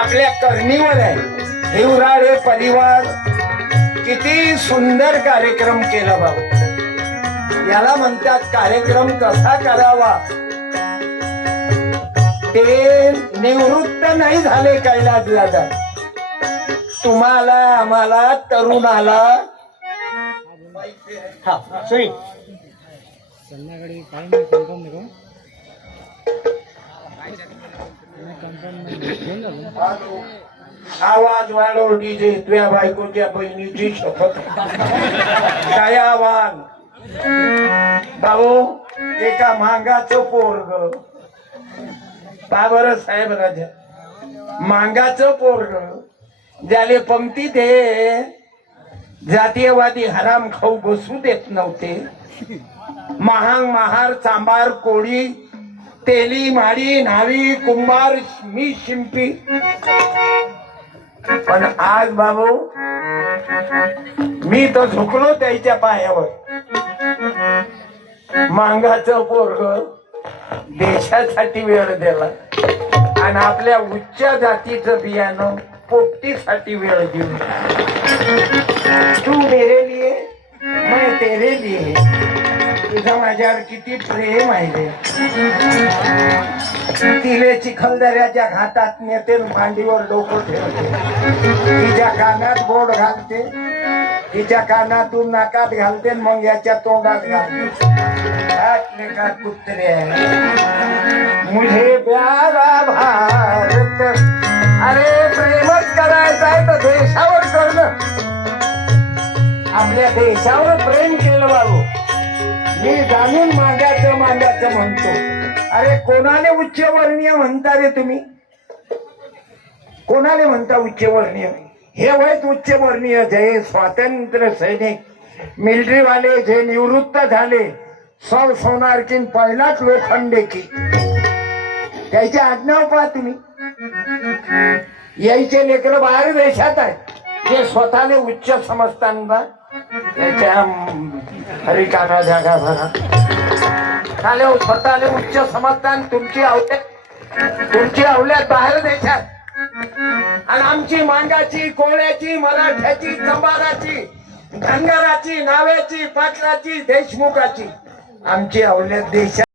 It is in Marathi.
आपल्या करणीवर आहे। हिवराळे परिवार किती सुंदर कार्यक्रम केला बाबा। याला म्हणतात कार्यक्रम कसा करावा। ते निवृत्त नाही झाले कैलास दादा। तुम्हाला आम्हाला तरुणाला हा सॉरी संध्याकाळी काय नाही कन्फर्म नको आवाज वाढव डीजे तुझ्या बायकोच्या बहिणीची शपथ। काय आवाज भाऊ एका मांगाचं पोरग बाबर साहेब राजा मांगाचं पोरग ज्याले पंक्तीत हे जातीयवादी हराम खाऊ बसू देत नव्हते। महांग महार चांबार कोळी तेली माडी न्हावी कुंभार मी शिंपी पण आज बाबू मी तर झुकलो त्याच्या पायावर। मांगाचं पोरग देशासाठी वेळ दिला आणि आपल्या उच्च जातीचं बियाणं पोपटीसाठी वेळ देऊ। तू मेरे लिए मैं तेरे लिए तुझा माझ्यावर किती प्रेम आहे। तिले चिखलदऱ्याच्या घाटात नेते मांडीवर डोकं ठेवते। तिच्या कानात बोट घालते तिच्या कानातून नाकात घालते मग याच्या तोंडात घालते। का कुत्रे मुझे प्यारा भारत। अरे प्रेमच करायचं आहे तर देशावर करणं। आपल्या देशावर प्रेम केलं बाबू। मी जाणून मागायचं म्हणतो। अरे कोणाले उच्चवर्णीय म्हणता रे तुम्ही? कोणाले म्हणता उच्चवर्णीय? हे वयच उच्चवर्णीय जे स्वातंत्र्य सैनिक मिलिटरी वाले जे निवृत्त झाले सौ सोनार की पहिलाच लोखंडे की त्याचे आडनाव पहा तुम्ही। यायचे लेकर बाहेर देशात आहेत जे स्वतःने उच्च समजताना त्याच्या हरिकाना जागा भरा चाले स्वतःले उच्च समजताना तुमची अवल्यात बाहेर देशात आणि आमची मांगाची कोळ्याची मराठ्याची चंबाराची धनगराची नाव्याची पाटलाची देशमुखाची आमची अवल्यात देशात